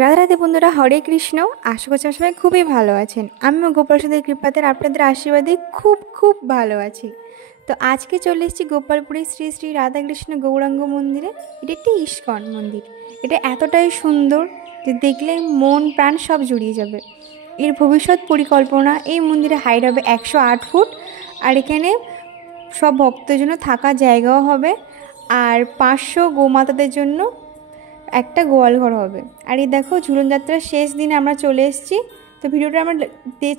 রাধে রাধে বন্ধুরা, হরে কৃষ্ণ। আশা করছি সবাই খুবই ভালো আছেন। আমিও গোপালসুদের কৃপাতে আপনাদের আশীর্বাদে খুব খুব ভালো আছি। তো আজকে চলে এসেছি গোপালপুরে শ্রী শ্রী রাধাকৃষ্ণ গৌরাঙ্গ মন্দিরে। এটা একটি ইস্কন মন্দির। এটা এতটাই সুন্দর যে দেখলে মন প্রাণ সব জুড়িয়ে যাবে। এর ভবিষ্যৎ পরিকল্পনা, এই মন্দিরে হাইট হবে 108 ফুট, আর এখানে সব ভক্তদের জন্য থাকার জায়গাও হবে, আর 500 গোমাতাদের জন্য একটা গোয়ালঘর হবে। আর এই দেখো, ঝুলন যাত্রার শেষ দিনে আমরা চলে এসেছি। তো ভিডিওটা আমার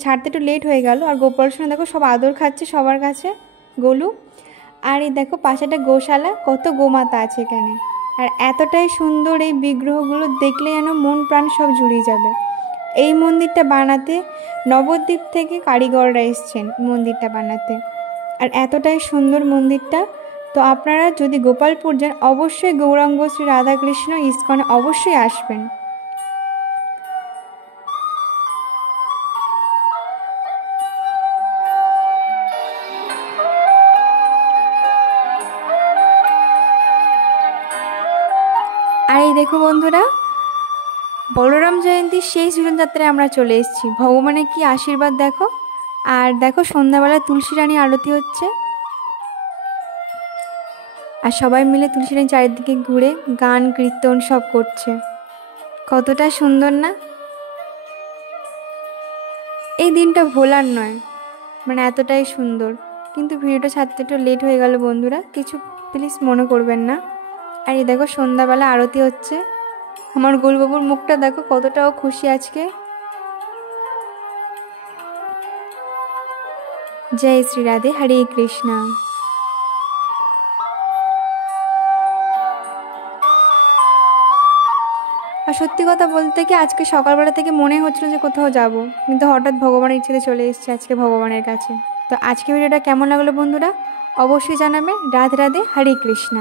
ছাড়তে একটু লেট হয়ে গেল। আর গোপালসোনা দেখো সব আদর খাচ্ছে সবার কাছে, গোলু। আর এই দেখো পাশে একটা গোশালা, কত গোমাতা আছে এখানে। আর এতটাই সুন্দর এই বিগ্রহগুলো, দেখলে যেন মন প্রাণ সব জুড়িয়ে যাবে। এই মন্দিরটা বানাতে নবদ্বীপ থেকে কারিগররা এসছেন মন্দিরটা বানাতে। আর এতটাই সুন্দর মন্দিরটা। তো আপনারা যদি গোপালপুর যান, অবশ্যই গৌরাঙ্গ শ্রী রাধাকৃষ্ণ ইস্কনে অবশ্যই আসবেন। আর এই দেখো বন্ধুরা, বলরাম জয়ন্তীর সেই ঝুলনযাত্রায় আমরা চলে এসেছি। ভগবানের কি আশীর্বাদ দেখো। আর দেখো সন্ধ্যাবেলা তুলসী রানী আরতি হচ্ছে, আর সবাই মিলে তুলসী রানী চারিদিকে ঘুরে গান কীর্তন সব করছে। কতটা সুন্দর না? এই দিনটা ভোলার নয়, মানে এতটাই সুন্দর। কিন্তু ভিডিওটা ছাড়তে একটু লেট হয়ে গেল বন্ধুরা, কিছু প্লিজ মনে করবেন না। আর এই দেখো সন্ধ্যাবেলা আরতি হচ্ছে। আমার গোলবাবুর মুখটা দেখো, কতটাও খুশি আজকে। জয় শ্রী রাধে, হরে কৃষ্ণ। আর সত্যি কথা বলতে কি, আজকে সকালবেলা থেকে মনে হচ্ছিল যে কোথাও যাব, কিন্তু হঠাৎ ভগবানের ইচ্ছেতে চলে এসেছে আজকে ভগবানের কাছে। তো আজকে ভিডিওটা কেমন লাগলো বন্ধুরা, অবশ্যই জানাবেন। রাধে রাধে, হরে কৃষ্ণ।